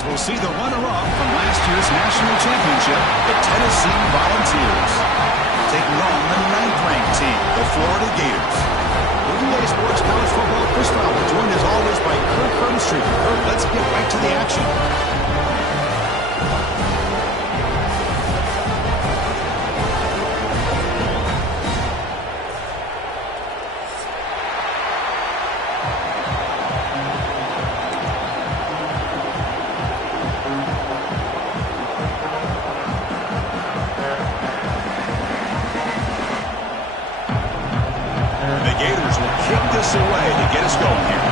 as we'll see the runner-up from last year's national championship, the Tennessee Volunteers, taking on the 9th-ranked team, the Florida Gators. With EA Sports College Football Chris Fowler, joined as always by Kirk Herbstreit. Kirk, let's get right to the action. Away to get us going here.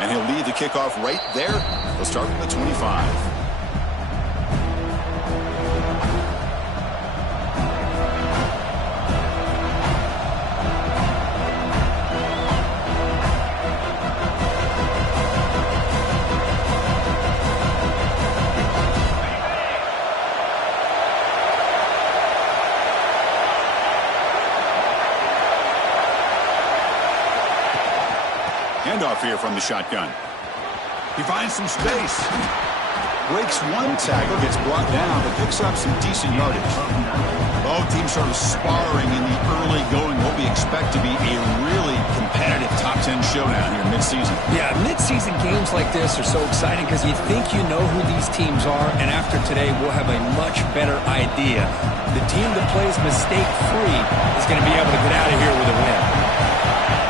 And he'll lead the kickoff right there. He'll start from the 25. Handoff here from the shotgun. He finds some space. Breaks one tackle, gets brought down, but picks up some decent yardage. Both teams sort of sparring in the early going. What we expect to be a really competitive top 10 showdown here mid-season. Yeah, mid-season games like this are so exciting because you think you know who these teams are, and after today we'll have a much better idea. The team that plays mistake-free is going to be able to get out of here with a win.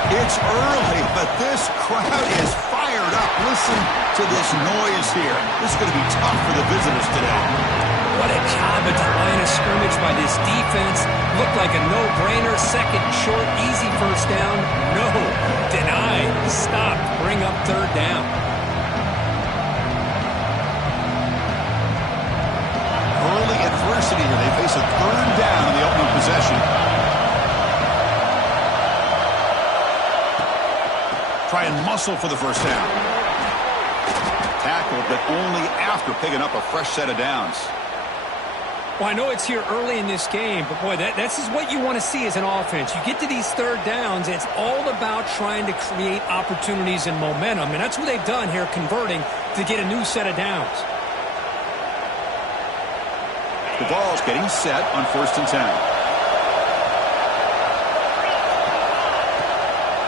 It's early, but this crowd is fired up. Listen to this noise here. This is going to be tough for the visitors today. What a job at the line of scrimmage by this defense. Looked like a no-brainer. Second short, easy first down. No. Denied. Stopped. Bring up third down. Early adversity here. They face a third down in the opening possession. Try and muscle for the first down. Tackled, but only after picking up a fresh set of downs. Well, I know it's here early in this game, but boy, this is what you want to see as an offense. You get to these third downs, it's all about trying to create opportunities and momentum, and that's what they've done here, converting to get a new set of downs. The ball's getting set on 1st and 10.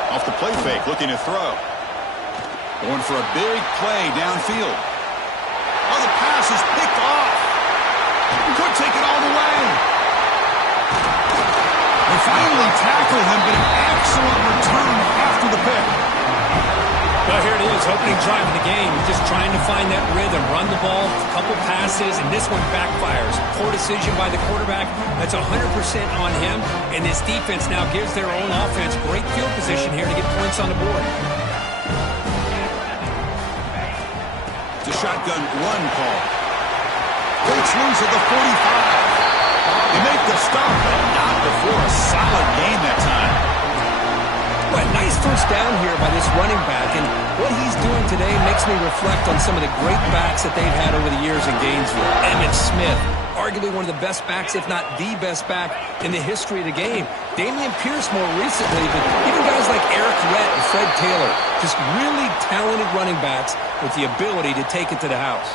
Off the play fake, looking to throw. Going for a big play downfield. Oh, the pass is picked off. He could take it all the way. They finally tackle him, but an excellent return after the pick. Well, here it is, opening drive of the game. Just trying to find that rhythm, run the ball, a couple passes, and this one backfires. Poor decision by the quarterback. That's 100% on him, and this defense now gives their own offense great field position here to get points on the board. It's a shotgun run call. Breaks loose at the 45. They make the stop, but not before a solid gain that time. Well, nice first down here by this running back, and what he's doing today makes me reflect on some of the great backs that they've had over the years in Gainesville. Emmitt Smith, arguably one of the best backs, if not the best back in the history of the game. Damian Pierce more recently, but even guys like Eric Rett and Fred Taylor, just really talented running backs with the ability to take it to the house.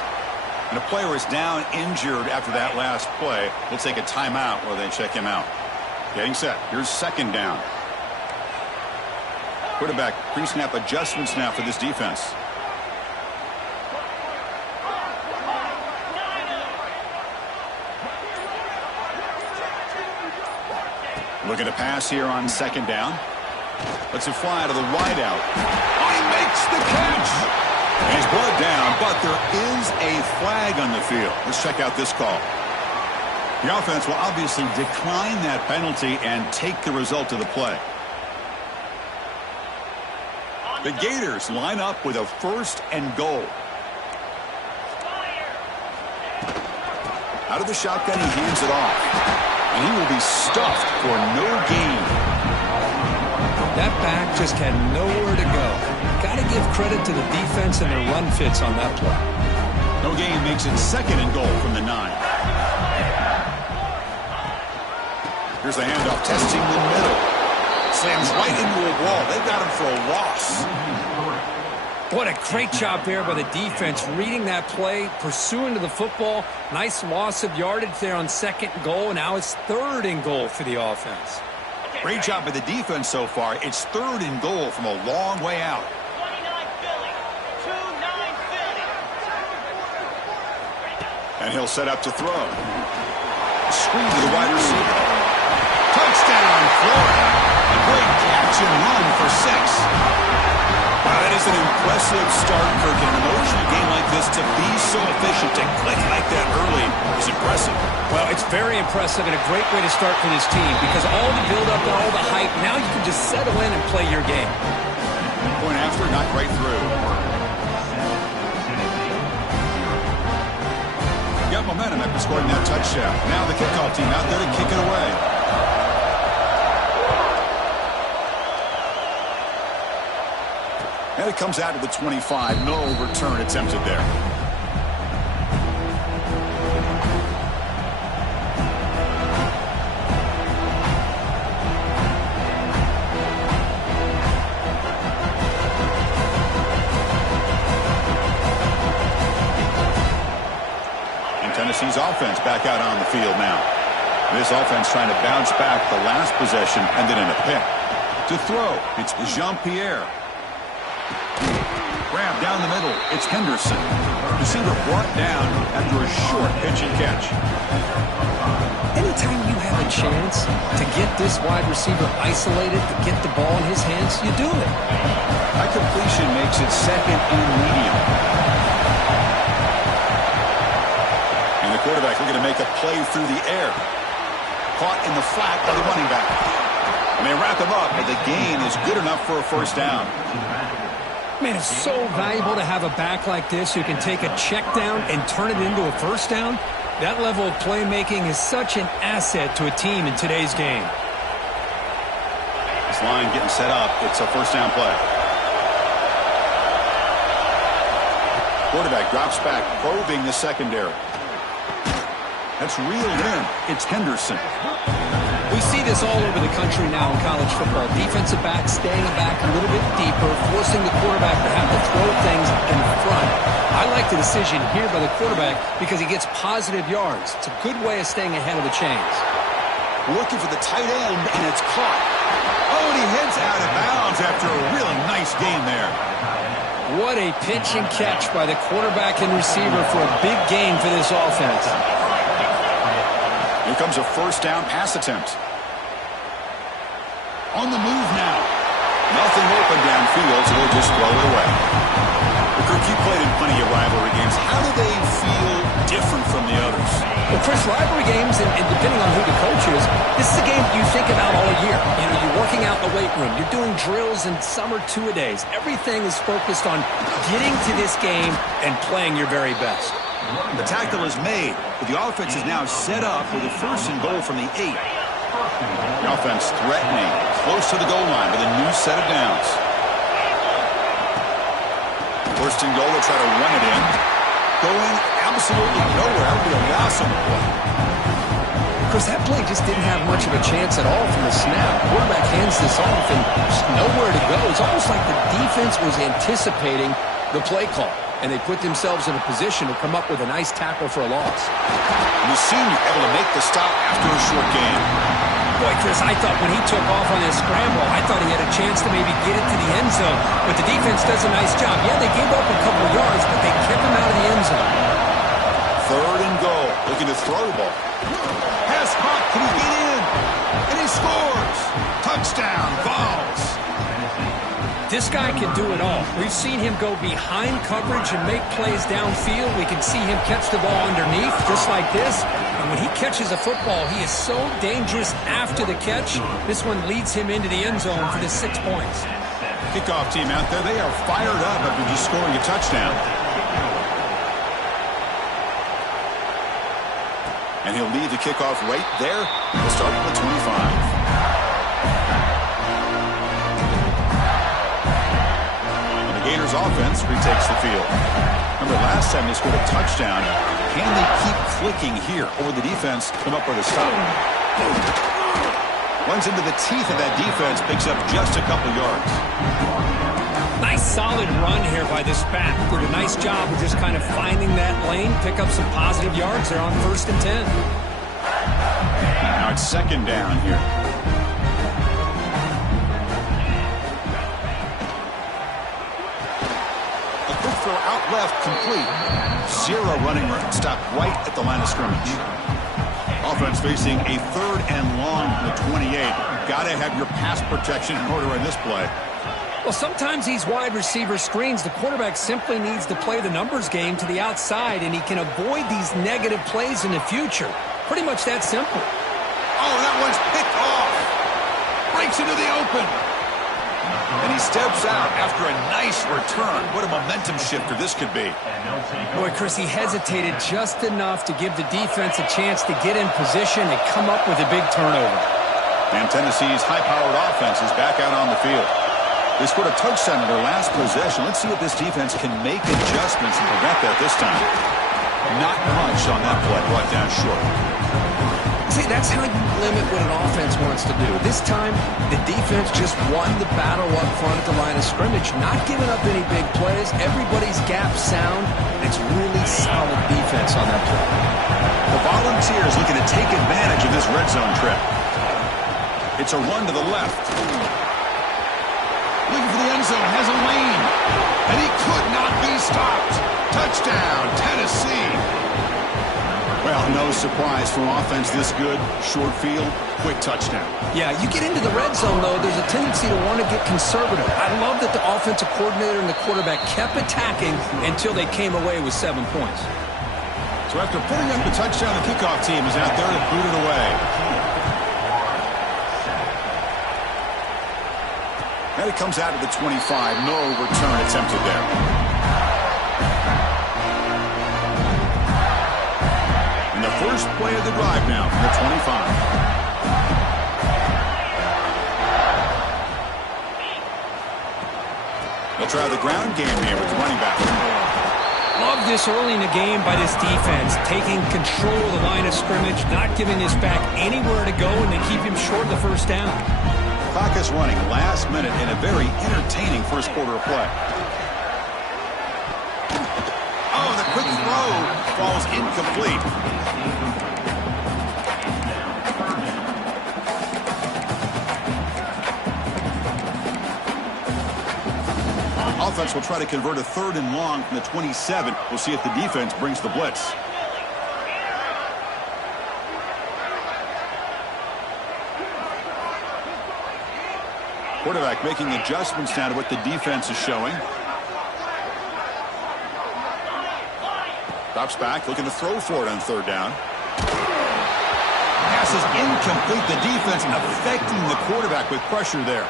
And a player is down injured after that last play. We'll take a timeout while they check him out. Getting set. Here's 2nd down. Quarterback pre-snap adjustments now for this defense. Looking to pass here on 2nd down. Lets it fly to the wideout. Oh, he makes the catch! And he's brought down, but there is a flag on the field. Let's check out this call. The offense will obviously decline that penalty and take the result of the play. The Gators line up with a 1st and goal. Out of the shotgun, he hands it off. And he will be stuffed for no gain. That back just had nowhere to go. Got to give credit to the defense and their run fits on that play. No gain makes it 2nd and goal from the 9. Here's the handoff, testing the middle. Slams right into a wall. They got him for a loss. What a great job there by the defense, reading that play, pursuing to the football. Nice loss of yardage there on 2nd and goal. Now it's 3rd and goal for the offense. Great job by the defense so far. It's 3rd and goal from a long way out. 29 Philly. 2-9 Philly. And he'll set up to throw. Screen to the wide receiver. Touchdown, Florida. A great catch and run for 6. Wow, that is an impressive start, Kirk. In an emotional game like this, to be so efficient, to click like that early is impressive. Well, it's very impressive and a great way to start for this team because all the build-up and all the hype, now you can just settle in and play your game. Point after, not right through. Got momentum after scoring that touchdown. Now the kickoff team out there to kick it away. And it comes out to the 25. No return attempted there. And Tennessee's offense back out on the field now. This offense trying to bounce back the last possession and then in a pick. To throw, it's Jean-Pierre. Grab down the middle. It's Henderson. Receiver brought down after a short pitch and catch. Anytime you have a chance to get this wide receiver isolated, to get the ball in his hands, you do it. That completion makes it 2nd and medium. And the quarterback looking to make a play through the air. Caught in the flat by the running back. And they wrap him up, and the gain is good enough for a 1st down. Man, it's so valuable to have a back like this who can take a check down and turn it into a 1st down. That level of playmaking is such an asset to a team in today's game. This line getting set up. It's a 1st down play. Quarterback drops back, probing the secondary. That's reeled in. It's Henderson. We see this all over the country now in college football. Defensive backs staying back a little bit deeper, forcing the quarterback to have to throw things in front. I like the decision here by the quarterback because he gets positive yards. It's a good way of staying ahead of the chains. Looking for the tight end, and it's caught. Oh, and he heads out of bounds after a really nice game there. What a pitch and catch by the quarterback and receiver for a big gain for this offense. Here comes a 1st down pass attempt. On the move now. Nothing open downfield, so they'll just throw it away. Kirk, you played in plenty of rivalry games. How do they feel different from the others? Well, Chris, rivalry games, and depending on who the coach is, this is a game you think about all year. You know, you're working out in the weight room. You're doing drills and summer two-a-days. Everything is focused on getting to this game and playing your very best. The tackle is made, but the offense is now set up with a 1st and goal from the 8. The offense threatening, close to the goal line with a new set of downs. 1st and goal, they'll try to run it in. Going absolutely nowhere. That would be a loss on the play. Because that play just didn't have much of a chance at all from the snap. Quarterback hands this off and just nowhere to go. It's almost like the defense was anticipating the play call, and they put themselves in a position to come up with a nice tackle for a loss. And the senior able to make the stop after a short gain. Boy, Chris, I thought when he took off on this scramble, I thought he had a chance to maybe get it to the end zone. But the defense does a nice job. Yeah, they gave up a couple yards, but they kept him out of the end zone. 3rd and goal. Looking to throw the ball. Pass caught. Can he get in? And he scores. Touchdown, Vols. This guy can do it all. We've seen him go behind coverage and make plays downfield. We can see him catch the ball underneath, just like this. And when he catches a football, he is so dangerous after the catch. This one leads him into the end zone for the 6 points. Kickoff team out there, they are fired up after just scoring a touchdown. And he'll lead the kickoff right there. He'll start at the 25. Gators offense retakes the field. Remember last time they scored a touchdown. Can they keep clicking here? Or will the defense come up with a stop? Runs into the teeth of that defense, picks up just a couple yards. Nice solid run here by this back. Did a nice job of just kind of finding that lane, pick up some positive yards there on 1st and 10. Now it's 2nd down here. A quick throw out left, complete. 0 running room. Stopped right at the line of scrimmage. Offense facing a 3rd and long from the 28. Got to have your pass protection in order in this play. Well, sometimes these wide receiver screens, the quarterback simply needs to play the numbers game to the outside, and he can avoid these negative plays in the future. Pretty much that simple. Oh, that one's picked off. Breaks into the open. And he steps out after a nice return. What a momentum shifter this could be. Boy, Chris, he hesitated just enough to give the defense a chance to get in position and come up with a big turnover. And Tennessee's high-powered offense is back out on the field. They scored a touchdown in their last possession. Let's see if this defense can make adjustments and prevent that this time. Not much on that play, brought down short. See, that's how you limit what an offense wants to do. This time, the defense just won the battle up front at the line of scrimmage, not giving up any big plays. Everybody's gap sound. It's really solid defense on that play. The Volunteers looking to take advantage of this red zone trip. It's a run to the left. Looking for the end zone, has a lane. And he could not be stopped. Touchdown, Tennessee. Well, no surprise from offense this good. Short field, quick touchdown. Yeah, you get into the red zone, though, there's a tendency to want to get conservative. I love that the offensive coordinator and the quarterback kept attacking until they came away with 7 points. So after putting up the touchdown, the kickoff team is out there to boot it away. And it comes out of the 25. No return attempted there. And the first play of the drive now from the 25. They'll try the ground game here with the running back. Love this early in the game by this defense, taking control of the line of scrimmage, not giving this back anywhere to go, and they keep him short of the first down. Clock is running last minute in a very entertaining first quarter of play. Oh, the quick throw falls incomplete. Offense will try to convert a 3rd and long from the 27. We'll see if the defense brings the blitz. Quarterback making adjustments now to what the defense is showing. Drops back, looking to throw for it on 3rd down. Pass is incomplete. The defense affecting the quarterback with pressure there.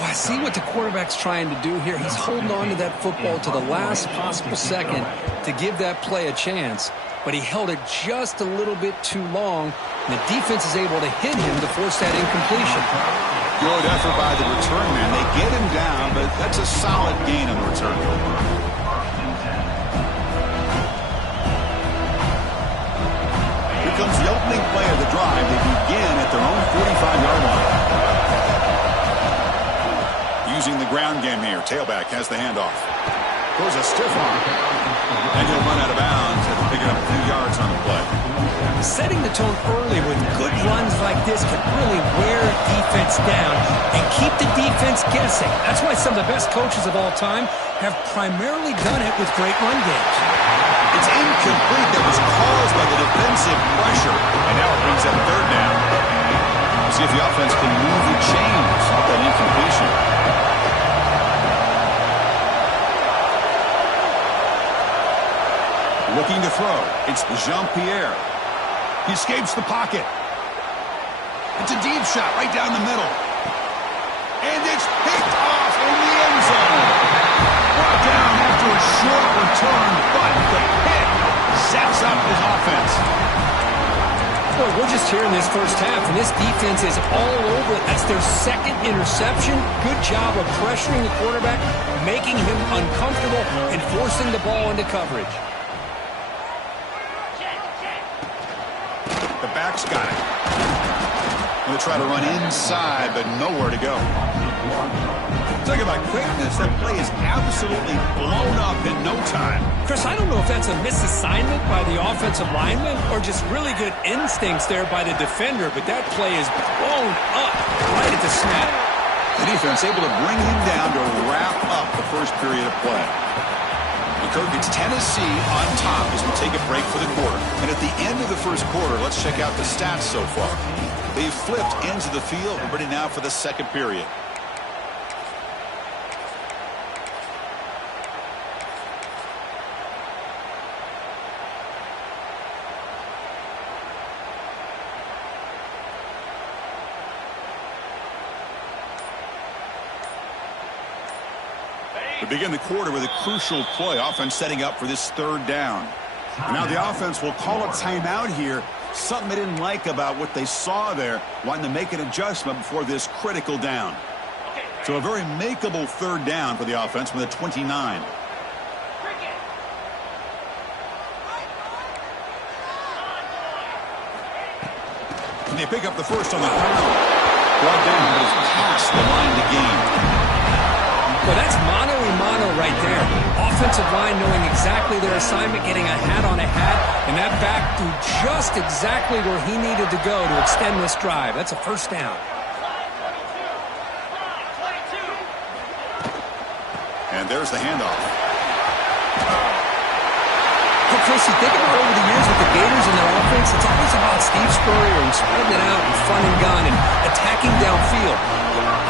Well, I see what the quarterback's trying to do here. He's holding on to that football to the last possible second to give that play a chance. But he held it just a little bit too long, and the defense is able to hit him to force that incompletion. Good effort by the return man. They get him down, but that's a solid gain on the return. Here comes the opening play of the drive. They begin at their own 45-yard line. Using the ground game here. Tailback has the handoff. Throws a stiff arm. And he'll run out of bounds after picking up a few yards on the play. Setting the tone early with good runs like this can really wear defense down and keep the defense guessing. That's why some of the best coaches of all time have primarily done it with great run games. It's incomplete. That was caused by the defensive pressure. And now it brings up 3rd down. We'll see if the offense can move the chains with that incompletion. Looking to throw. It's Jean-Pierre. He escapes the pocket. It's a deep shot right down the middle. And it's picked off in the end zone. Brought down after a short return, but the pick sets up his offense. Boy, we're just here in this first half, and this defense is all over it. That's their 2nd interception. Good job of pressuring the quarterback, making him uncomfortable, and forcing the ball into coverage. The back's got it. They try to run inside, but nowhere to go. Talk about quickness. That play is absolutely blown up in no time. Chris, I don't know if that's a misassignment by the offensive lineman or just really good instincts there by the defender, but that play is blown up right at the snap. The defense able to bring him down to wrap up the first period of play. And Kirk, it's Tennessee on top as we take a break for the quarter. And at the end of the first quarter, let's check out the stats so far. They've flipped ends of the field. We're ready now for the second period. We begin the quarter with a crucial play. Offense setting up for this third down. And now the offense will call a timeout here. Something they didn't like about what they saw there. Wanting to make an adjustment before this critical down. So a very makeable third down for the offense with a 29. And they pick up the first on the ground. Brought down, but is past the line to gain. Well, that's mano-a-mano right there. Offensive line knowing exactly their assignment, getting a hat on a hat, and that back threw just exactly where he needed to go to extend this drive. That's a first down. And there's the handoff. Well, Chris, you think about over the years with the Gators and their offense, it's always about Steve Spurrier and spreading it out and front and gun and attacking downfield.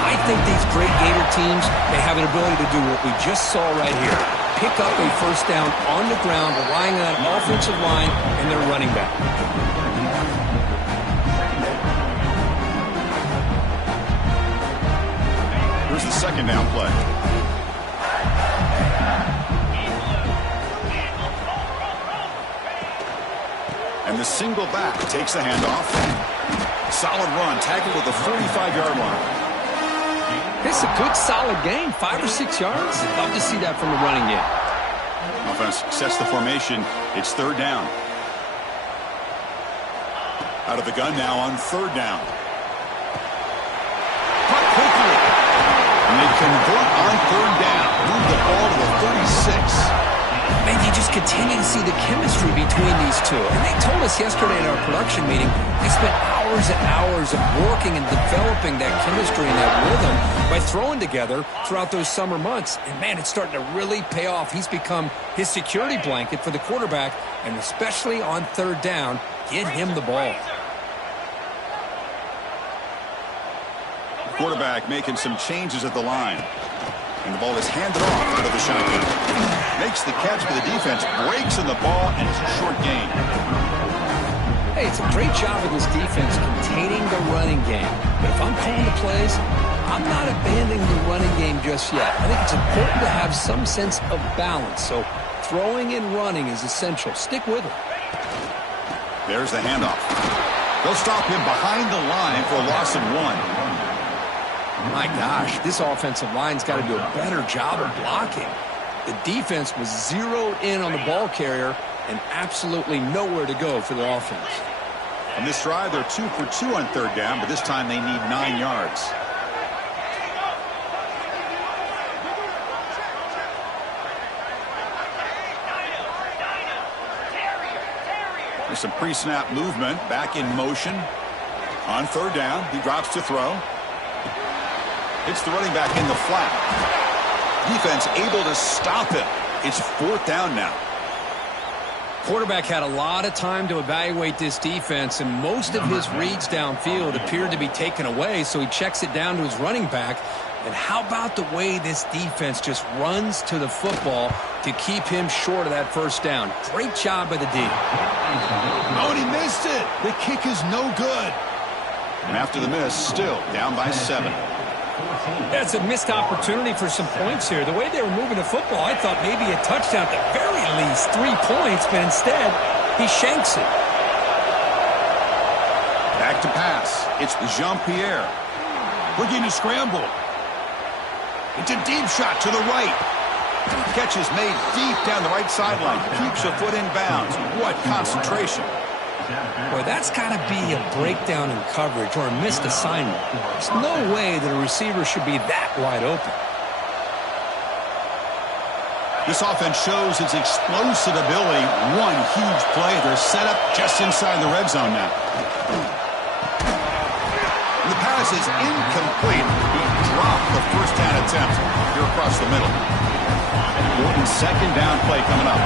I think these great Gator teams, they have an ability to do what we just saw right here. Pick up a first down on the ground, relying on an offensive line and their running back. Here's the second down play. And the single back takes the handoff. Solid run, tackled at the 45-yard line. It's a good, solid game. 5 or 6 yards. Love to see that from the running game. Offense sets the formation. It's third down. Out of the gun now on third down. Cut quickly. And they convert on third down. Move the ball to the 36. Man, you just continue to see the chemistry between these two. And they told us yesterday in our production meeting, they spent hours and hours of working and developing that chemistry and that rhythm by throwing together throughout those summer months. And, man, it's starting to really pay off. He's become his security blanket for the quarterback, and especially on third down, get him the ball. The quarterback making some changes at the line. And the ball is handed off out of the shotgun. Makes the catch for the defense, breaks in the ball, and it's a short gain. Hey, it's a great job of this defense containing the running game. But if I'm calling the plays, I'm not abandoning the running game just yet. I think it's important to have some sense of balance. So throwing and running is essential. Stick with it. There's the handoff. They'll stop him behind the line for a loss of 1. My gosh, this offensive line's got to do a better job of blocking. The defense was zeroed in on the ball carrier and absolutely nowhere to go for the offense. On this drive, they're 2 for 2 on third down, but this time they need 9 yards. There's some pre-snap movement, back in motion. On third down, he drops to throw. It's the running back in the flat. Defense able to stop him. It's fourth down now. Quarterback had a lot of time to evaluate this defense, and most of his reads downfield appeared to be taken away, so he checks it down to his running back. And how about the way this defense just runs to the football to keep him short of that first down? Great job by the D. Oh, and he missed it. The kick is no good. And after the miss, still down by 7. That's a missed opportunity for some points here. The way they were moving the football, I thought maybe a touchdown at the very least, 3 points, but instead, he shanks it. Back to pass. It's Jean-Pierre. Looking to scramble. It's a deep shot to the right. Catch is made deep down the right sideline. Keeps a foot in bounds. What concentration. Boy, that's got to be a breakdown in coverage or a missed assignment. There's no way that a receiver should be that wide open. This offense shows its explosive ability. One huge play. They're set up just inside the red zone now. The pass is incomplete. He dropped the first down attempt here across the middle. Important second down play coming up.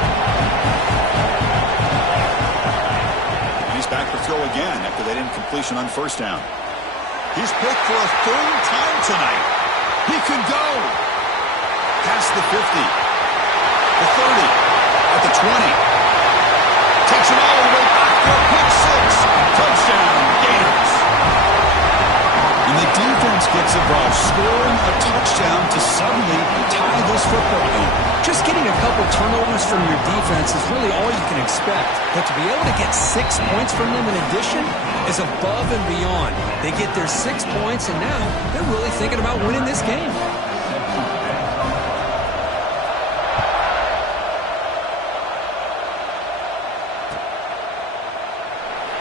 And he's back to throw again after that incompletion on first down. He's picked for a third time tonight. He could go past the 50, the 30, at the 20. Takes it all the way back for a pick six. Touchdown, Gators. And the defense gets involved, scoring a touchdown to suddenly tie this football game. Just getting a couple turnovers from your defense is really all you can expect. But to be able to get 6 points from them in addition is above and beyond. They get their 6 points, and now they're really thinking about winning this game.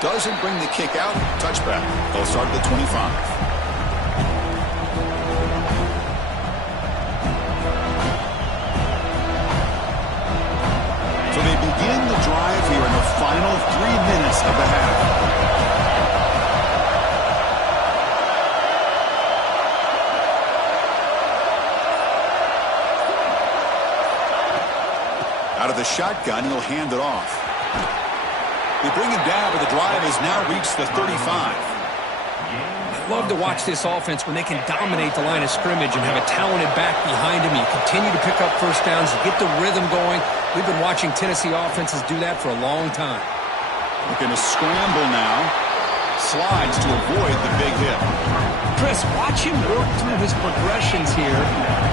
Doesn't bring the kick out. Touchback. They'll start at the 25. So they begin the drive here in the final 3 minutes of the half. Out of the shotgun, he'll hand it off. They bring him down, but the drive has now reached the 35. I love to watch this offense when they can dominate the line of scrimmage and have a talented back behind him. You continue to pick up first downs. You get the rhythm going. We've been watching Tennessee offenses do that for a long time. Looking to scramble now. Slides to avoid the big hit. Chris, watch him work through his progressions here.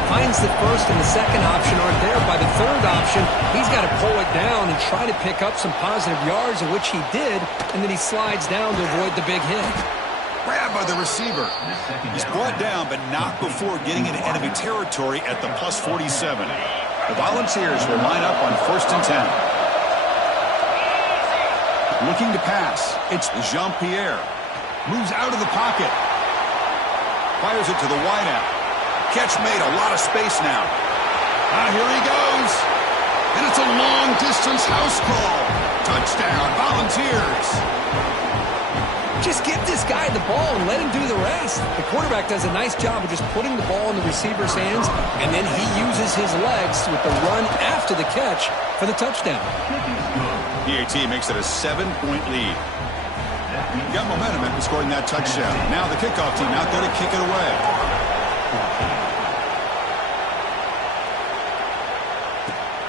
Finds the first and the second option aren't there. By the third option, he's got to pull it down and try to pick up some positive yards, in which he did, and then he slides down to avoid the big hit. Grabbed by the receiver. He's brought down, but not before getting into enemy territory at the plus 47. The Volunteers will line up on 1st and 10. Looking to pass. It's Jean-Pierre. Moves out of the pocket. Fires it to the wideout. Catch made. A lot of space now. Here he goes. And it's a long-distance house call. Touchdown, Volunteers. Just give this guy the ball and let him do the rest. The quarterback does a nice job of just putting the ball in the receiver's hands, and then he uses his legs with the run after the catch for the touchdown. PAT makes it a 7-point lead. Got momentum after scoring that touchdown. Now the kickoff team out there to kick it away.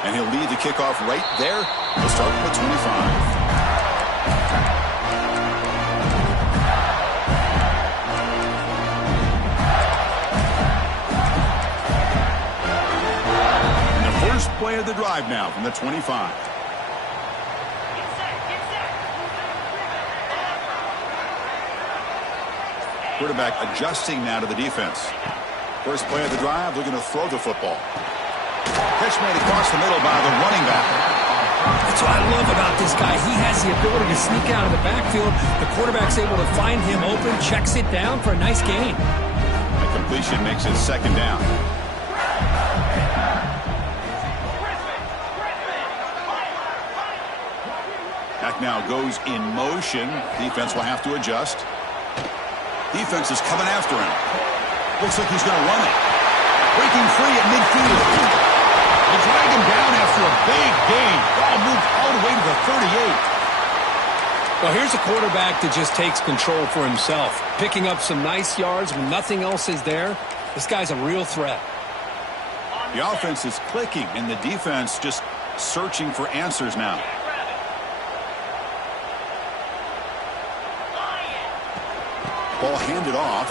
And he'll lead the kickoff right there. He'll start from the 25. Play of the drive now from the 25. Quarterback adjusting now to the defense. First play of the drive, looking to throw the football. Catch made across the middle by the running back. That's what I love about this guy. He has the ability to sneak out of the backfield. The quarterback's able to find him open, checks it down for a nice gain. The completion makes it 2nd down. Now goes in motion. Defense will have to adjust. Defense is coming after him. Looks like he's going to run it. Breaking free at midfield. They drag him down after a big gain. Ball moved all the way to the 38. Well, here's a quarterback that just takes control for himself. Picking up some nice yards when nothing else is there. This guy's a real threat. The offense is clicking, and the defense just searching for answers now. Ball handed off.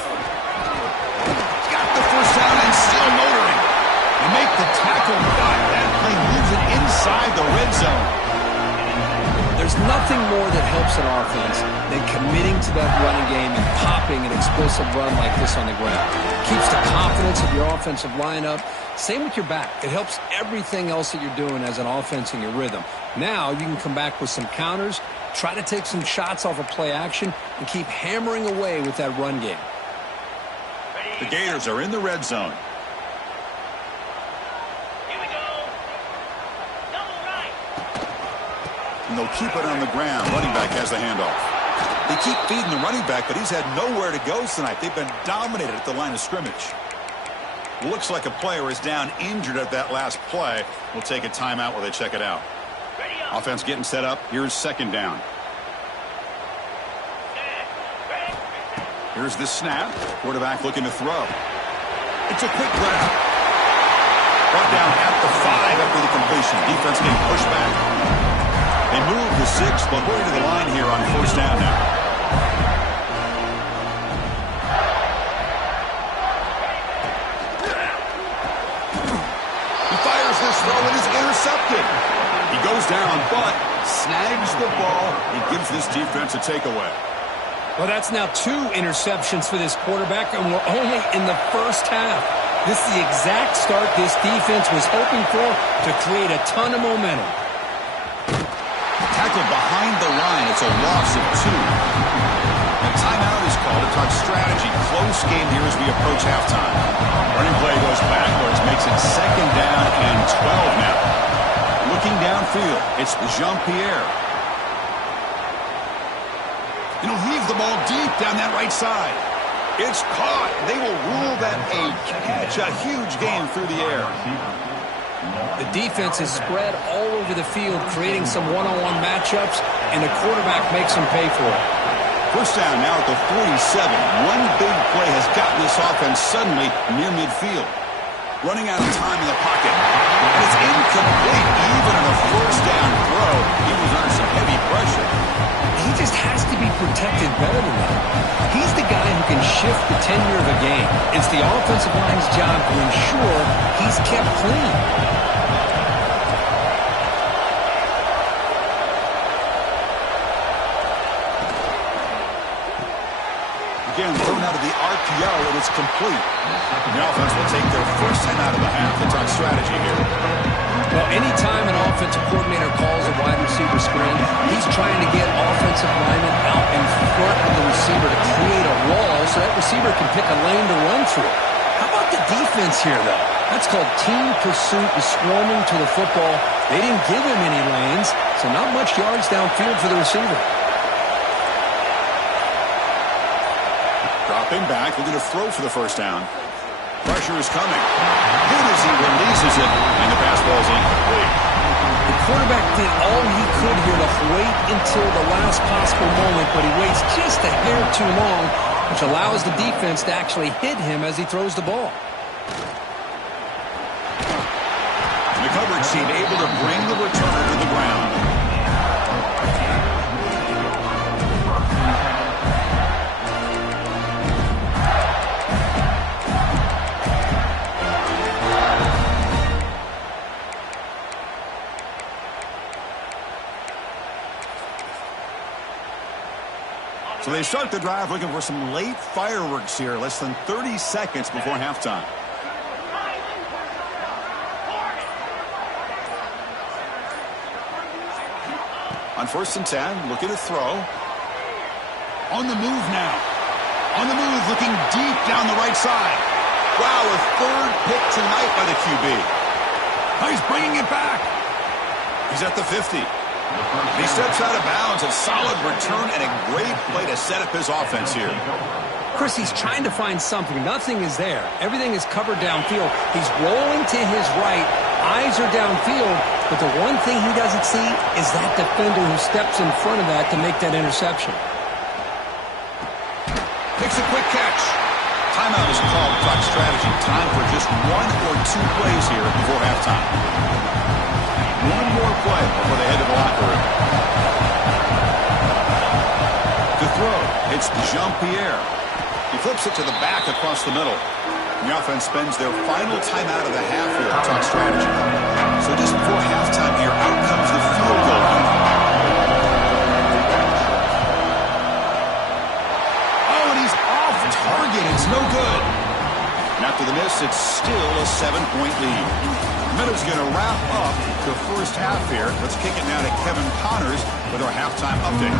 He's got the first down and still motoring. They make the tackle, but that play moves it inside the red zone. There's nothing more that helps an offense than committing to that running game and popping an explosive run like this on the ground. Keeps the confidence confidence of your offensive lineup. Same with your back. It helps everything else that you're doing as an offense in your rhythm. Now you can come back with some counters, try to take some shots off of play action, and keep hammering away with that run game. The Gators are in the red zone. Here we go. Double right. And they'll keep it on the ground. Running back has the handoff. They keep feeding the running back, but he's had nowhere to go tonight. They've been dominated at the line of scrimmage. Looks like a player is down injured at that last play. We'll take a timeout while they check it out. Ready up. Offense getting set up. Here's second down. Ready. Here's the snap. Quarterback looking to throw. It's a quick grab. Brought down at the 5 after the completion. Defense getting pushed back. They move the 6, but hurry to the line here on first down now. He fires this throw and is intercepted. He goes down, but snags the ball and gives this defense a takeaway. Well, that's now 2 interceptions for this quarterback, and we're only in the first half. This is the exact start this defense was hoping for to create a ton of momentum. Tackled behind the line. It's a loss of 2. A timeout is called to talk strategy. Close game here as we approach halftime. Running play goes backwards, makes it second down and 12 now. Looking downfield, it's Jean-Pierre. And he'll heave the ball deep down that right side. It's caught. They will rule that a catch. A huge gain through the air. The defense is spread all over the field, creating some one-on-one matchups, and the quarterback makes them pay for it. First down now at the 47. One big play has gotten this offense suddenly near midfield. Running out of time in the pocket. And it's incomplete. Even on a first down throw, he was under some heavy pressure. He just has to be protected better than that. He's the guy who can shift the tenure of a game. It's the offensive line's job to ensure he's kept clean. Again, thrown out of the RPO, and it's complete. The offense will take their first time out of the half. Let's talk strategy here. Well, anytime an offensive coordinator calls a wide receiver screen, he's trying to get offensive linemen out in front of the receiver to create a wall so that receiver can pick a lane to run through. How about the defense here, though? That's called team pursuit and swarming to the football. They didn't give him any lanes, so not much yards downfield for the receiver. Dropping back, looking to throw for the first down. Pressure is coming. Good as he releases it, and the pass ball is incomplete. The quarterback did all he could here to wait until the last possible moment, but he waits just a hair too long, which allows the defense to actually hit him as he throws the ball. And the coverage team able to bring the returner to the ground. So they start the drive looking for some late fireworks here, less than 30 seconds before halftime. On 1st and 10, looking to throw. On the move now. On the move, looking deep down the right side. Wow, a 3rd pick tonight by the QB. Oh, he's bringing it back. He's at the 50. He steps out of bounds. A solid return and a great play to set up his offense here. Chris, he's trying to find something. Nothing is there. Everything is covered downfield. He's rolling to his right. Eyes are downfield. But the one thing he doesn't see is that defender who steps in front of that to make that interception. Makes a quick catch. Timeout is called. Clock strategy. Time for just 1 or 2 plays here before halftime. One more play before they head to the locker room. To throw, it's Jean-Pierre. He flips it to the back across the middle. The offense spends their final timeout of the half here to talk strategy. So just before halftime here, out comes the field goal unit. Oh, and he's off target. It's no good. And at After the miss, it's still a 7-point lead. Minute's going to wrap up the first half here. Let's kick it now to Kevin Connors with our halftime update.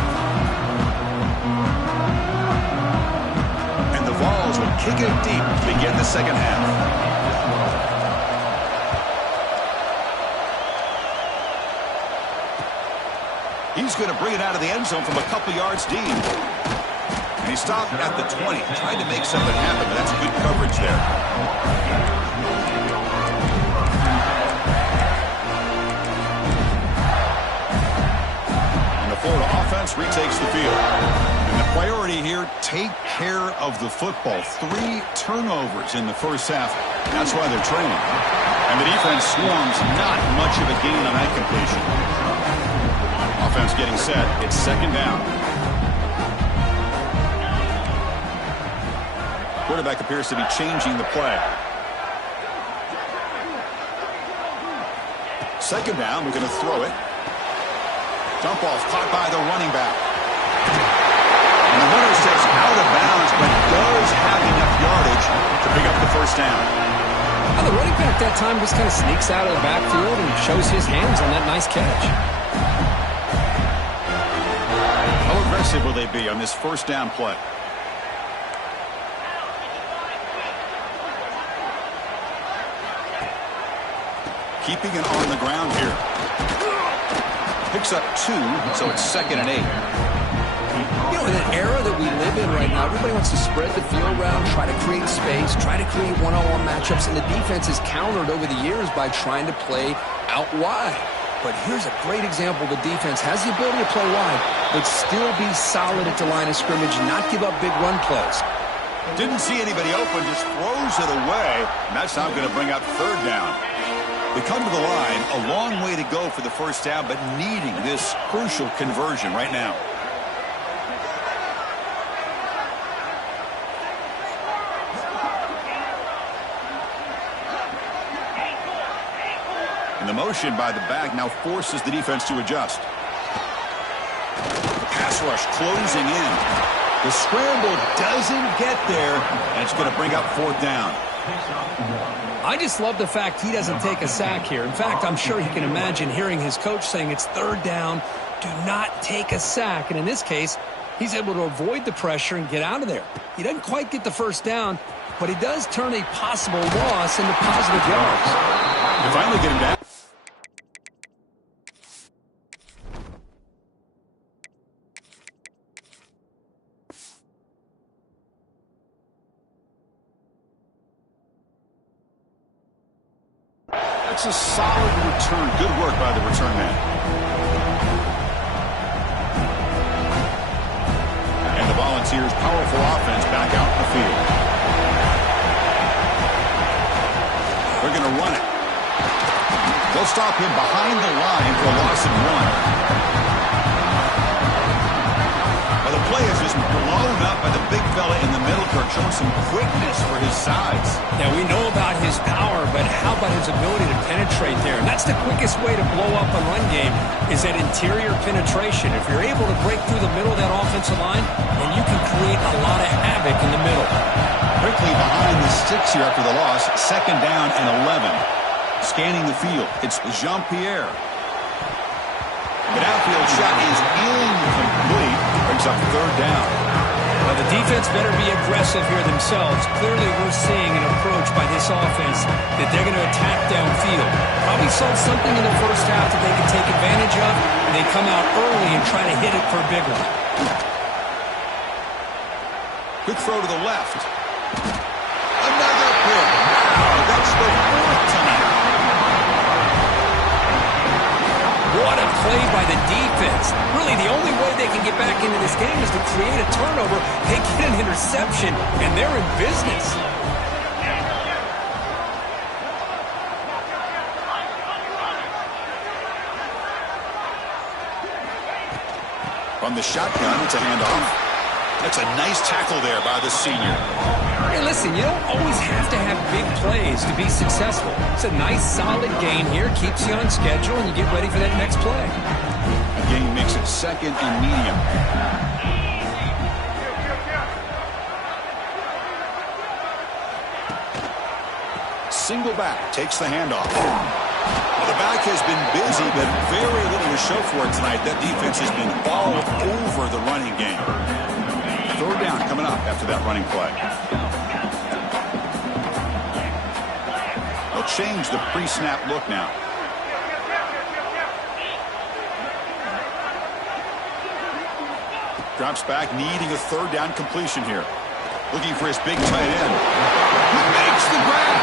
And the Vols will kick it deep to begin the second half. He's going to bring it out of the end zone from a couple yards deep. And he stopped at the 20, trying to make something happen, but that's good coverage there. And the Florida offense retakes the field. And the priority here, take care of the football. 3 turnovers in the first half. That's why they're training. And the defense swarms, not much of a gain on that completion. Offense getting set. It's second down. Quarterback appears to be changing the play. Second down. We're going to throw it. Dump off caught by the running back. And the runner steps out of bounds, but does have enough yardage to pick up the first down. Now the running back that time just kind of sneaks out of the backfield and shows his hands on that nice catch. How aggressive will they be on this first down play? Keeping it on the ground here. Picks up 2, so it's 2nd and 8. You know, in an era that we live in right now, everybody wants to spread the field around, try to create space, try to create one-on-one matchups, and the defense is countered over the years by trying to play out wide. But here's a great example. The defense has the ability to play wide, but still be solid at the line of scrimmage and not give up big run plays. Didn't see anybody open, just throws it away, and that's now going to bring up third down. We come to the line, a long way to go for the first down, but needing this crucial conversion right now. And the motion by the back now forces the defense to adjust. The pass rush closing in. The scramble doesn't get there, and it's going to bring up fourth down. I just love the fact he doesn't take a sack here. In fact, I'm sure he can imagine hearing his coach saying it's third down, do not take a sack. And in this case, he's able to avoid the pressure and get out of there. He doesn't quite get the first down, but he does turn a possible loss into positive yards. They finally get him down. That's a solid return. Good work by the return man. And the Volunteers' powerful offense back out in the field. They're going to run it. They'll stop him behind the line for a loss of 1. Well, the play is just blown up by the big fella in the middle, showing some quickness for his size. Now, we know about his power, but how about his ability to penetrate there? And that's the quickest way to blow up a run game, is that interior penetration. If you're able to break through the middle of that offensive line, then you can create a lot of havoc in the middle. Quickly behind the sticks here after the loss. Second down and 11. Scanning the field. It's Jean-Pierre. The downfield shot is incomplete. Brings up third down. Well, the defense better be aggressive here themselves. Clearly, we're seeing an approach by this offense that they're going to attack downfield. Probably saw something in the first half that they could take advantage of, and they come out early and try to hit it for a big one. Quick throw to the left. Another pick. Wow, that's the 4th tonight. What a play by the defense. Really, the only way they can get back into this game is to create a turnover. They get an interception, and they're in business. From the shotgun, it's a handoff. That's a nice tackle there by the senior. Hey, listen, you don't always have to have big plays to be successful. It's a nice, solid gain here. Keeps you on schedule, and you get ready for that next play. A gain makes it second and medium. single back, takes the handoff. Well, the back has been busy, but very little to show for it tonight. That defense has been all over the running game. Third down coming up after that running play. They'll change the pre-snap look now. Drops back, needing a third down completion here. Looking for his big tight end. He makes the grab.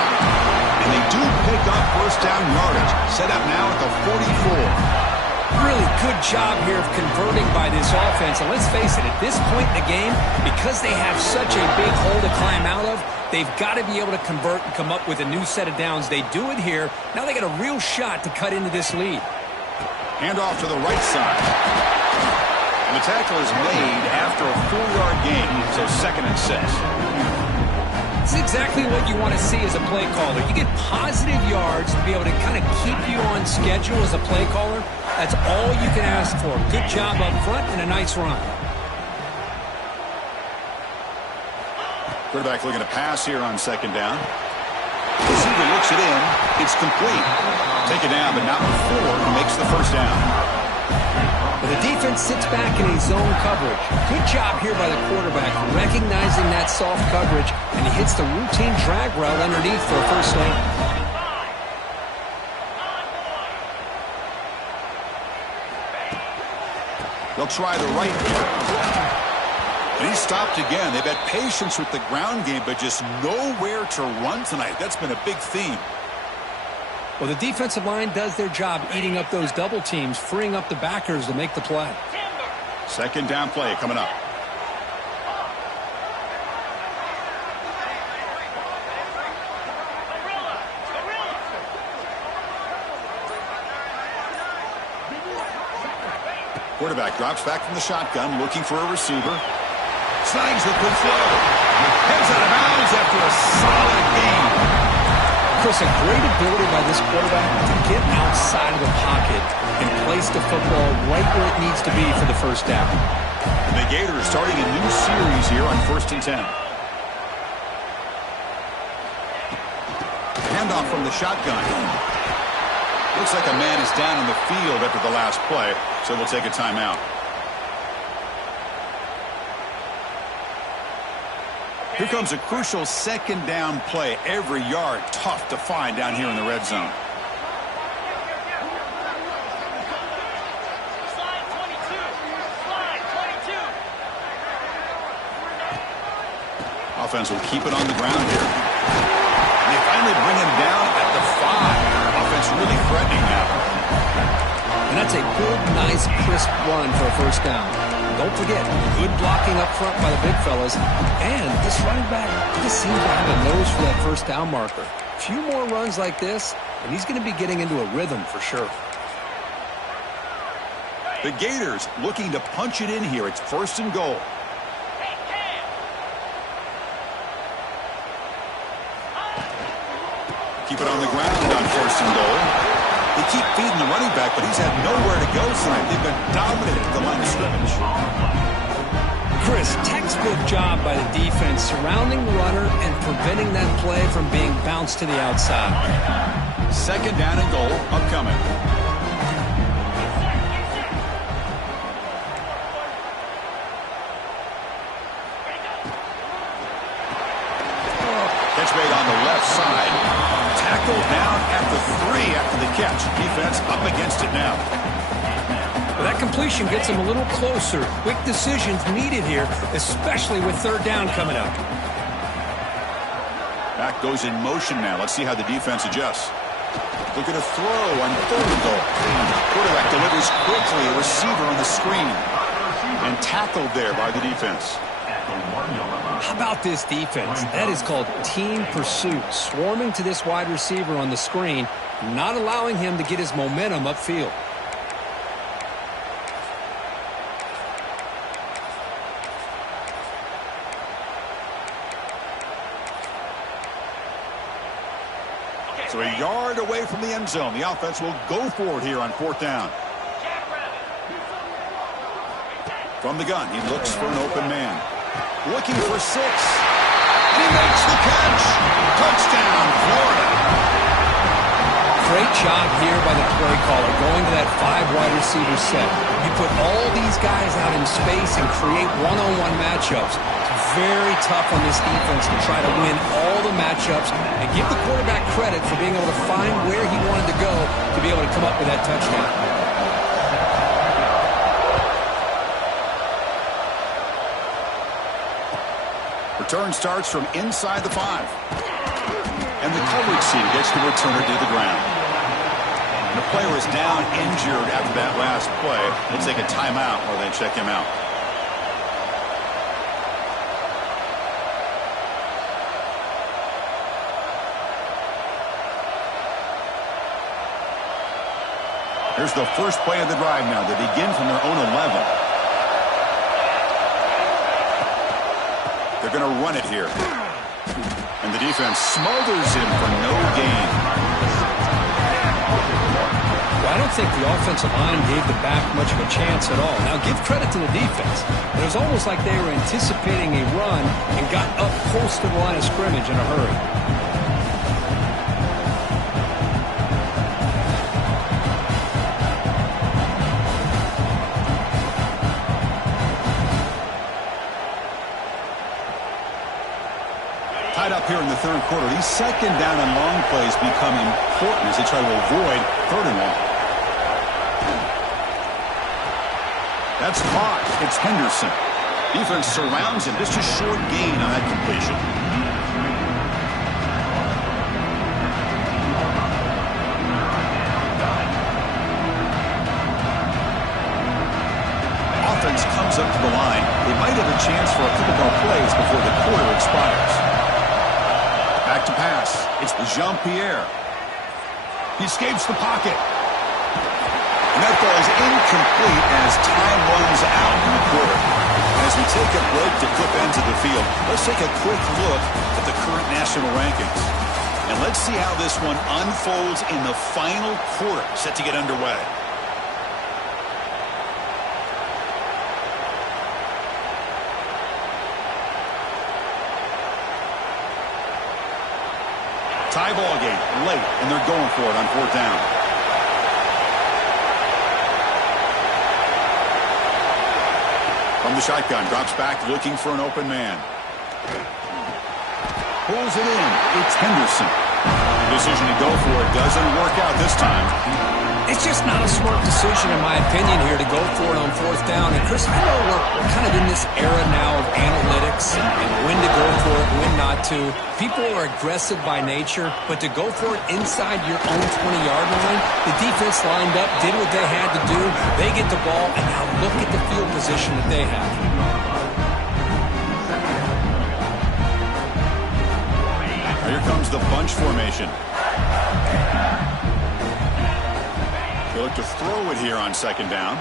And they do pick up first down yardage. Set up now at the 44. Really good job here of converting by this offense. And let's face it, at this point in the game, because they have such a big hole to climb out of, they've got to be able to convert and come up with a new set of downs. They do it here. Now they got a real shot to cut into this lead. Handoff to the right side. And the tackle is made after a 4-yard gain, so 2nd and 6. It's exactly what you want to see as a play caller. You get positive yards to be able to kind of keep you on schedule as a play caller. That's all you can ask for. Good job up front and a nice run. Quarterback looking to pass here on 2nd down. Receiver looks it in. It's complete. Take it down, but not before he makes the first down. But the defense sits back in a zone coverage. Good job here by the quarterback, recognizing that soft coverage, and he hits the routine drag route underneath for a first down. They'll try the right here. And he stopped again. They've had patience with the ground game, but just nowhere to run tonight. That's been a big theme. Well, the defensive line does their job eating up those double teams, freeing up the backers to make the play. 2nd down play coming up. Quarterback drops back from the shotgun, looking for a receiver. Snags the good throw. Heads out of bounds after a solid gain. Chris, a great ability by this quarterback to get outside of the pocket and place the football right where it needs to be for the first down. The Gators starting a new series here on 1st and 10. Handoff from the shotgun. Looks like a man is down on the field after the last play, so we'll take a timeout. Here comes a crucial 2nd down play. Every yard tough to find down here in the red zone. Slide 22. Slide 22. Offense will keep it on the ground here. And they finally bring him down at the 5. Offense really threatening now. And that's a good, nice, crisp run for a first down. Don't forget, good blocking up front by the big fellas. And this running back just seems to have a nose for that first down marker. A few more runs like this, and he's going to be getting into a rhythm for sure. The Gators looking to punch it in here. It's 1st and goal. Keep it on the ground on 1st and goal. They keep feeding the running back, but he's had nowhere to go tonight. They've been dominated at the line of scrimmage. Chris, textbook job by the defense surrounding the runner and preventing that play from being bounced to the outside. 2nd down and goal upcoming. Catch made on the left side. Tackled down at the 3 after the catch. Defense up against it now. Well, that completion gets them a little closer. Quick decisions needed here, especially with 3rd down coming up. Back goes in motion now. Let's see how the defense adjusts. Looking to throw on 3rd and goal. Quarterback delivers quickly. A receiver on the screen. And tackled there by the defense. How about this defense? That is called team pursuit. Swarming to this wide receiver on the screen, not allowing him to get his momentum upfield. So a yard away from the end zone. The offense will go for it here on 4th down. From the gun, he looks for an open man. Looking for 6. And he makes the catch. Touchdown, Florida. job here by the play caller, going to that 5 wide receiver set. You put all these guys out in space and create one-on-one matchups. It's very tough on this defense to try to win all the matchups and give the quarterback credit for being able to find where he wanted to go to be able to come up with that touchdown. Return starts from inside the 5. And the coverage team gets the returner to the ground. And the player is down injured after that last play. We'll take a timeout while they check him out. Here's the first play of the drive now. They begin from their own 11. They're going to run it here. And the defense smothers him for no gain. Well, I don't think the offensive line gave the back much of a chance at all. Now, give credit to the defense. It was almost like they were anticipating a run and got up close to the line of scrimmage in a hurry. Tied up here in the third quarter. These second down and long plays become important as they try to avoid 3rd and long. That's caught. It's Henderson. Defense surrounds him. Just a short gain on that completion. Offense comes up to the line. They might have a chance for a couple more plays before the quarter expires. Back to pass. It's Jean-Pierre. He escapes the pocket. And that ball is incomplete as time runs out in the quarter. As we take a break to flip ends of the field, let's take a quick look at the current national rankings. And let's see how this one unfolds in the final quarter, set to get underway. Tie ball game late, and they're going for it on 4th down. From the shotgun, drops back looking for an open man. Pulls it in. It's Henderson. The decision to go for it doesn't work out this time. It's just not a smart decision, in my opinion, here to go for it on 4th down. And, Chris, I know we're kind of in this era now of analytics and when to go for it, when not to. People are aggressive by nature, but to go for it inside your own 20-yard line, the defense lined up, did what they had to do. They get the ball, and now look at the field position that they have. Here comes the bunch formation. They look to throw it here on 2nd down.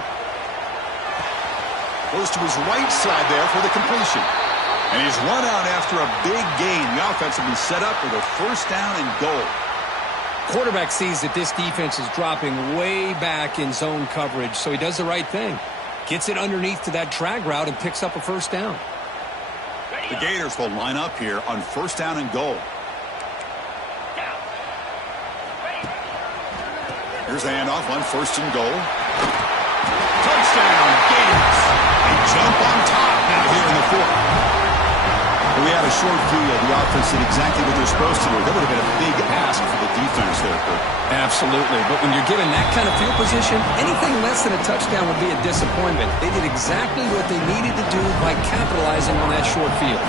Goes to his right side there for the completion. And he's run out after a big gain. The offense will be set up with a 1st down and goal. Quarterback sees that this defense is dropping way back in zone coverage, so he does the right thing. Gets it underneath to that drag route and picks up a 1st down. The Gators will line up here on 1st down and goal. Here's the handoff on 1st and goal. Touchdown, Gators. They jump on top now here in the 4th. We had a short field. The offense did exactly what they're supposed to do. That would have been a big ask for the defense there, Kurt. Absolutely. But when you're given that kind of field position, anything less than a touchdown would be a disappointment. They did exactly what they needed to do by capitalizing on that short field.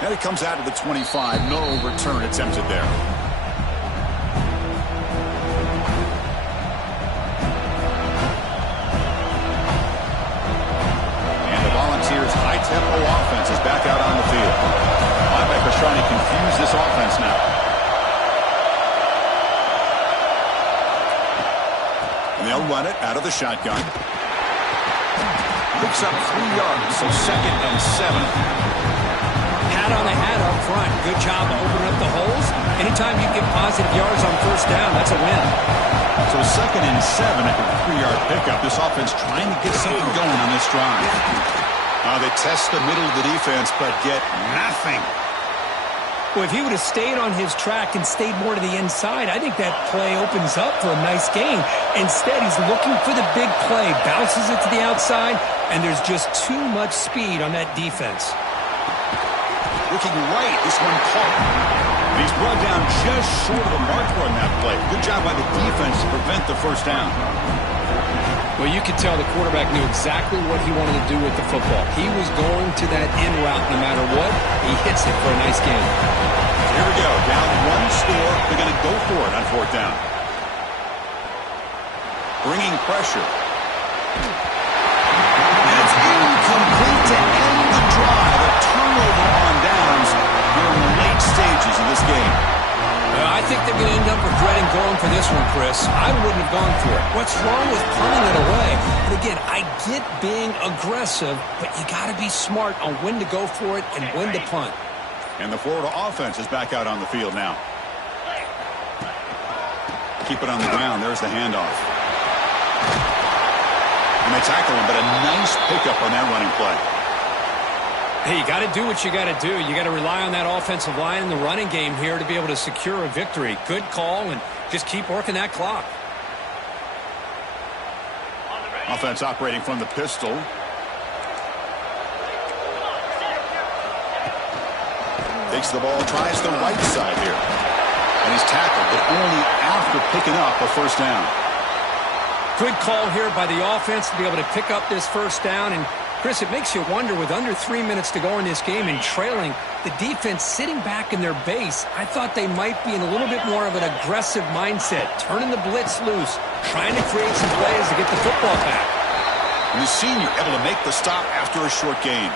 And it comes out of the 25. No return attempted there. And the Volunteers' high-tempo offense is back out on the field. Linebackers trying to confuse this offense now. And they'll run it out of the shotgun. Picks up 3 yards, so 2nd and 7. Hat on a hat up front. Good job opening up the holes. Anytime you get positive yards on 1st down, that's a win. So 2nd and 7 after a 3-yard pickup. This offense trying to get something going on this drive. They test the middle of the defense, but get nothing. Well, if he would have stayed on his track and stayed more to the inside, I think that play opens up for a nice gain. Instead, he's looking for the big play, bounces it to the outside, and there's just too much speed on that defense. Looking right, this one caught. And he's brought down just short of the marker on that play. Good job by the defense to prevent the first down. Well, you could tell the quarterback knew exactly what he wanted to do with the football. He was going to that in route no matter what. He hits it for a nice gain. Here we go. Down one score. They're going to go for it on fourth down. Bringing pressure. And it's incomplete to end the drive. A turnover on downs here in the late stages of this game. I think they're going to end up regretting going for this one, Chris. I wouldn't have gone for it. What's wrong with punting it away? But again, I get being aggressive, but you got to be smart on when to go for it and when to punt. And the Florida offense is back out on the field now. Keep it on the ground. There's the handoff. And they tackle him, but a nice pickup on that running play. Hey, you got to do what you got to do. You got to rely on that offensive line in the running game here to be able to secure a victory. Good call, and just keep working that clock. Offense operating from the pistol. Takes the ball, tries the right side here. And he's tackled, but only after picking up a first down. Good call here by the offense to be able to pick up this first down. And Chris, it makes you wonder, with under 3 minutes to go in this game and trailing, the defense sitting back in their base, I thought they might be in a little bit more of an aggressive mindset, turning the blitz loose, trying to create some plays to get the football back. And the senior able to make the stop after a short gain.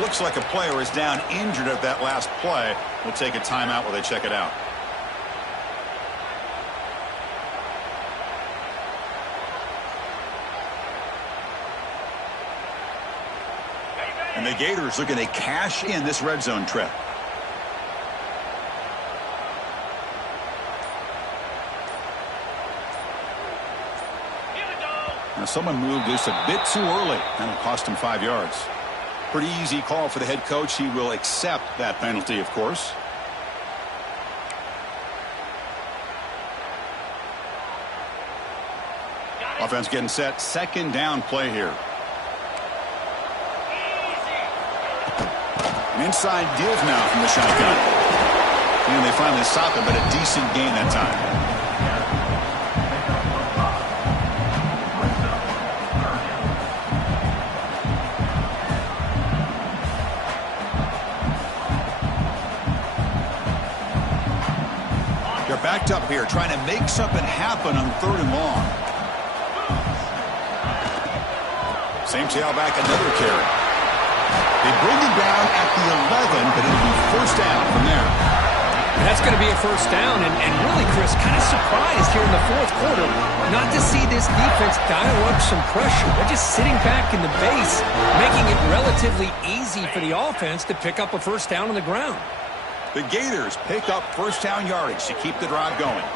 Looks like a player is down injured at that last play. We'll take a timeout while they check it out. And the Gators looking to cash in this red zone trip. Now someone moved this a bit too early. That'll cost him 5 yards. Pretty easy call for the head coach. He will accept that penalty, of course. Offense getting set. Second down play here. An inside give now from the shotgun. And they finally stop him, but a decent gain that time. They're backed up here, trying to make something happen on third and long. Same tailback, another carry. They bring him down at the 11, but it'll be first down from there. And that's going to be a first down, and really, Chris, kind of surprised here in the fourth quarter not to see this defense dial up some pressure. They're just sitting back in the base, making it relatively easy for the offense to pick up a first down on the ground. The Gators pick up first down yardage to keep the drive going.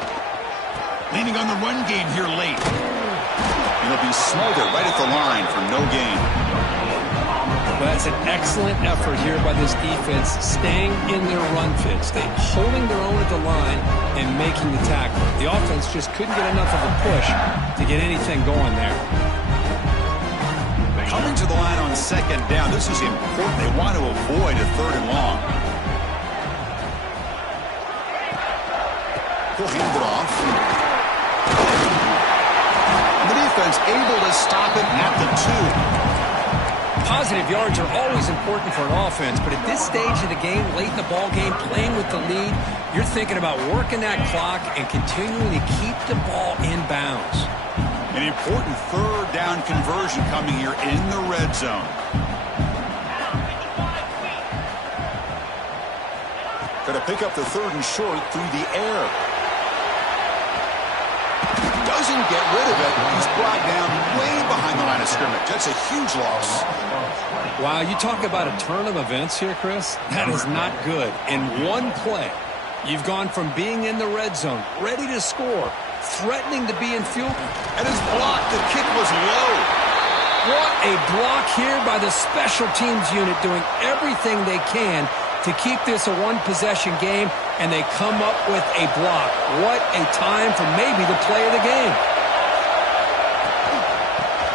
Leaning on the run game here late. It'll be smothered right at the line for no gain. Well, that's an excellent effort here by this defense, staying in their run fits. They're holding their own at the line and making the tackle. The offense just couldn't get enough of a push to get anything going there. Coming to the line on second down, this is important. They want to avoid a third and long. He'll hand it off. The defense able to stop it at the 2. Positive yards are always important for an offense, but at this stage of the game, late in the ball game, playing with the lead, you're thinking about working that clock and continuing to keep the ball in bounds. An important third down conversion coming here in the red zone. Going to pick up the third and short through the air. Doesn't get rid of it. He's brought down way behind the line of scrimmage. That's a huge loss. Wow, you talk about a turn of events here, Chris. That is not good. In one play, you've gone from being in the red zone, ready to score, threatening to be in field. And his block, the kick was low. What a block here by the special teams unit, doing everything they can to keep this a one-possession game, and they come up with a block. What a time for maybe the play of the game.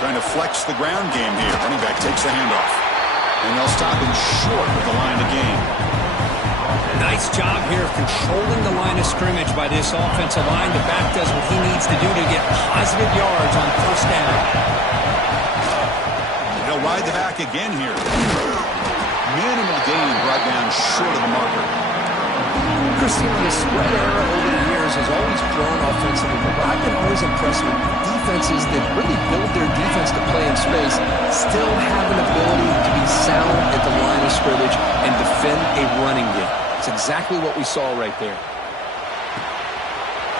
Trying to flex the ground game here. Running back takes the handoff. And they'll stop him short with the line to gain. Nice job here of controlling the line of scrimmage by this offensive line. The back does what he needs to do to get positive yards on first down. They'll ride the back again here. Minimal gain brought down short of the marker. Christian, the spread era over the years has always grown offensively, but I've been always impressed with defenses that really build their defense to play in space, still have an ability to be sound at the line of scrimmage and defend a running game. It's exactly what we saw right there.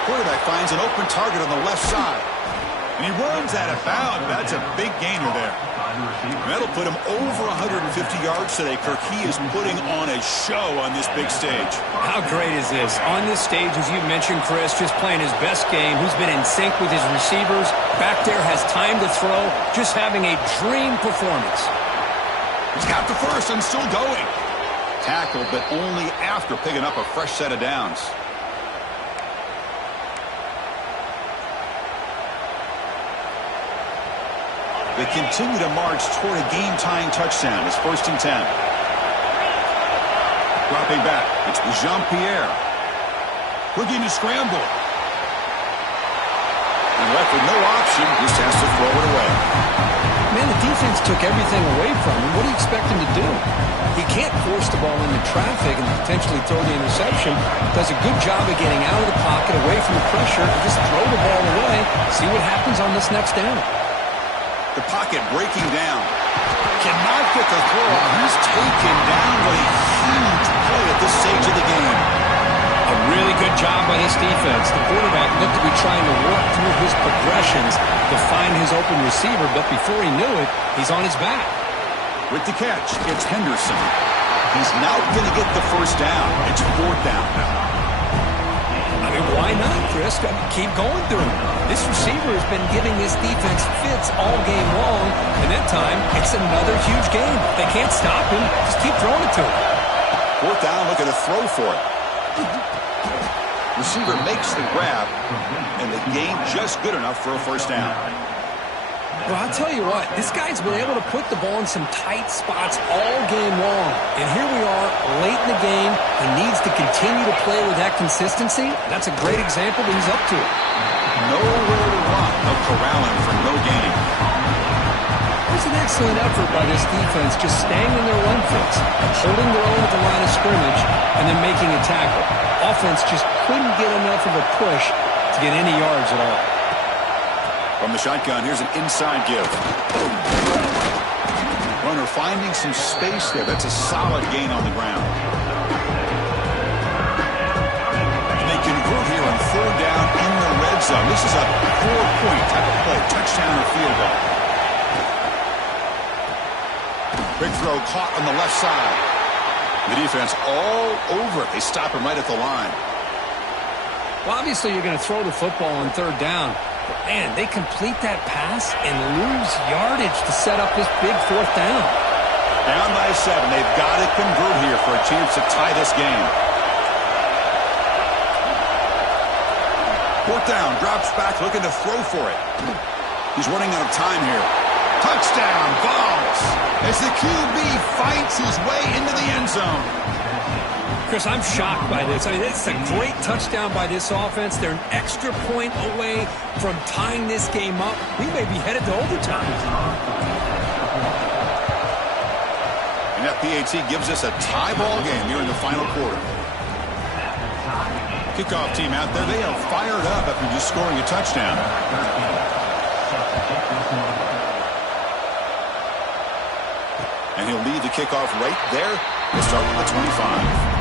Quarterback finds an open target on the left side. And he runs out of bounds. That's a big gainer there. That'll put him over 150 yards today. Kirk, he is putting on a show on this big stage. How great is this? On this stage, as you mentioned, Chris, just playing his best game. He's been in sync with his receivers. Back there, has time to throw. Just having a dream performance. He's got the first and still going. Tackle, but only after picking up a fresh set of downs. They continue to march toward a game-tying touchdown. It's 1st and 10. Dropping back. It's Jean-Pierre. Looking to scramble. And left with no option. Just has to throw it away. Man, the defense took everything away from him. What do you expect him to do? He can't force the ball into traffic and potentially throw the interception. Does a good job of getting out of the pocket, away from the pressure, and just throw the ball away. See what happens on this next down. The pocket breaking down. Cannot get the throw off. He's taken down with a huge play at this stage of the game. A really good job by this defense. The quarterback looked to be trying to work through his progressions to find his open receiver, but before he knew it, he's on his back. With the catch, it's Henderson. He's now going to get the first down. It's 4th down now. I mean, why not, Chris? Keep going through him. This receiver has been giving this defense fits all game long, and that time, it's another huge game. They can't stop him. Just keep throwing it to him. 4th down, looking to throw for it. Receiver makes the grab, and the gain just good enough for a first down. Well, I'll tell you what, this guy's been able to put the ball in some tight spots all game long. And here we are, late in the game. He needs to continue to play with that consistency. That's a great example that he's up to it. Nowhere to run. No corralling for no gain. There's an excellent effort by this defense, just staying in their run fits, holding their own at the line of scrimmage, and then making a tackle. Offense just couldn't get enough of a push to get any yards at all. From the shotgun, here's an inside give. Runner finding some space there. That's a solid gain on the ground. And they convert here on 4th down in the red zone. This is a 4-point type of play. Touchdown or field goal. Big throw caught on the left side. The defense all over it. They stop him right at the line. Well, obviously you're going to throw the football on 3rd down. But, man, they complete that pass and lose yardage to set up this big 4th down. Down by 7. They've got to convert here for a chance to tie this game. 4th down. Drops back looking to throw for it. He's running out of time here. Touchdown, balls, as the QB fights his way into the end zone. Chris, I'm shocked by this. I mean, it's a great touchdown by this offense. They're an extra point away from tying this game up. We may be headed to overtime. And that PAT gives us a tie ball game here in the final quarter. Kickoff team out there, they are fired up after just scoring a touchdown. And he'll lead the kickoff right there. We'll start with the 25.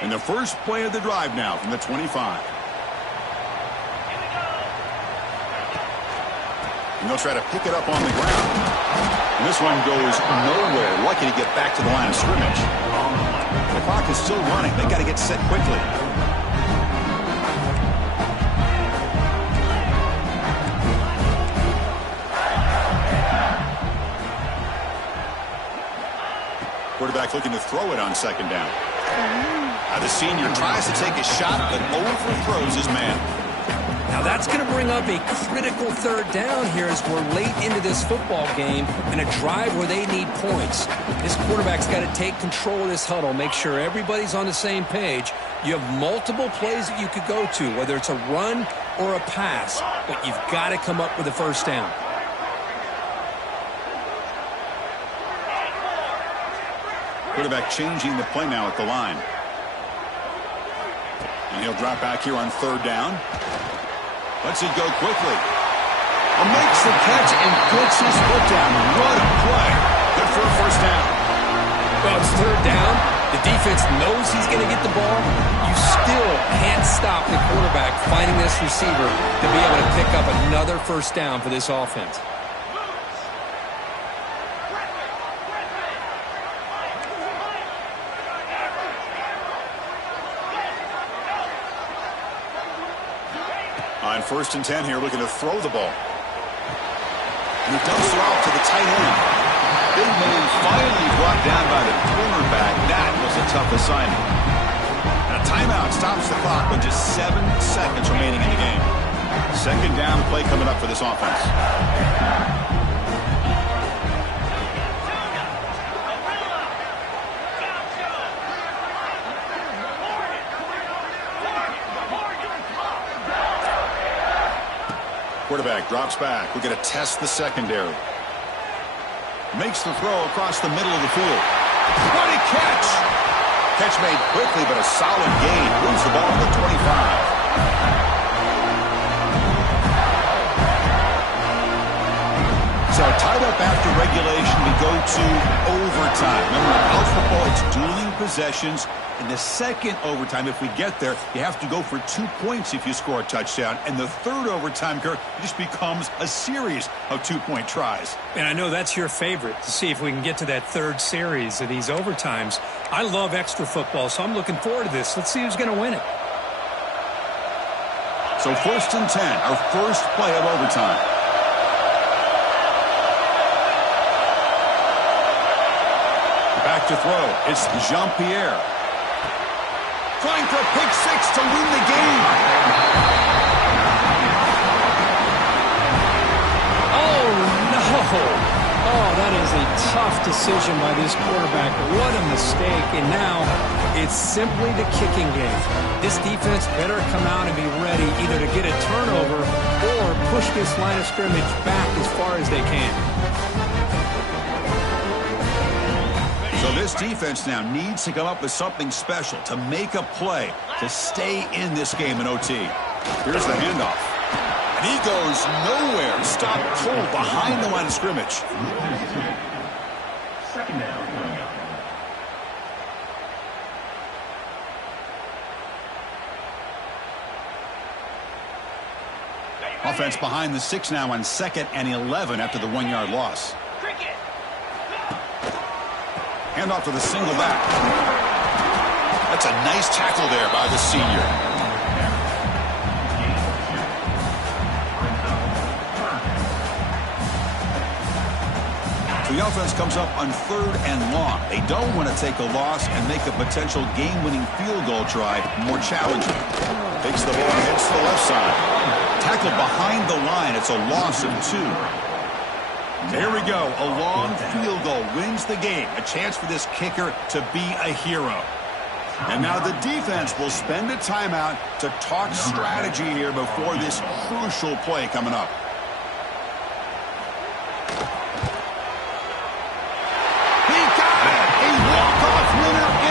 And the first play of the drive now from the 25. And they'll try to pick it up on the ground. And this one goes nowhere. Lucky to get back to the line of scrimmage. The clock is still running. They got to get set quickly. Quarterback looking to throw it on second down. Now the senior tries to take a shot, but overthrows his man. Now that's going to bring up a critical third down here as we're late into this football game in a drive where they need points. This quarterback's got to take control of this huddle, make sure everybody's on the same page. You have multiple plays that you could go to, whether it's a run or a pass, but you've got to come up with a first down. Quarterback changing the play now at the line. And he'll drop back here on third down. Lets it go quickly. Makes the catch and puts his foot down. What a play. Good for a first down. Well, it's third down. The defense knows he's going to get the ball. You still can't stop the quarterback finding this receiver to be able to pick up another first down for this offense. On 1st and 10 here, looking to throw the ball. And he dumps it off to the tight end. Big man finally brought down by the cornerback. That was a tough assignment. And a timeout stops the clock with just 7 seconds remaining in the game. Second down play coming up for this offense. Quarterback drops back. We're going to test the secondary. Makes the throw across the middle of the field. What a catch! Catch made quickly, but a solid gain. Moves the ball to the 25. So tied up after regulation, we go to overtime. Remember, in college football, it's dueling possessions. In the second overtime, if we get there, you have to go for 2 points if you score a touchdown. And the third overtime, Kirk, it just becomes a series of 2-point tries. And I know that's your favorite, to see if we can get to that third series of these overtimes. I love extra football, so I'm looking forward to this. Let's see who's going to win it. So 1st and 10, our first play of overtime. Back to throw. It's Jean-Pierre. Trying for a pick six to win the game. Oh, no. Oh, that is a tough decision by this quarterback. What a mistake. And now it's simply the kicking game. This defense better come out and be ready either to get a turnover or push this line of scrimmage back as far as they can. So this defense now needs to come up with something special to make a play to stay in this game in OT. Here's the handoff. And he goes nowhere. Stopped cold behind the line of scrimmage. Second down. Offense behind the 6 now on 2nd and 11 after the 1-yard loss. Hand off to the single back. That's a nice tackle there by the senior. So the offense comes up on 3rd and long. They don't want to take a loss and make a potential game-winning field goal try more challenging. Takes the ball and hits the left side. Tackled behind the line. It's a loss of 2. There we go. A long field goal wins the game. A chance for this kicker to be a hero. And now the defense will spend a timeout to talk strategy here before this crucial play coming up.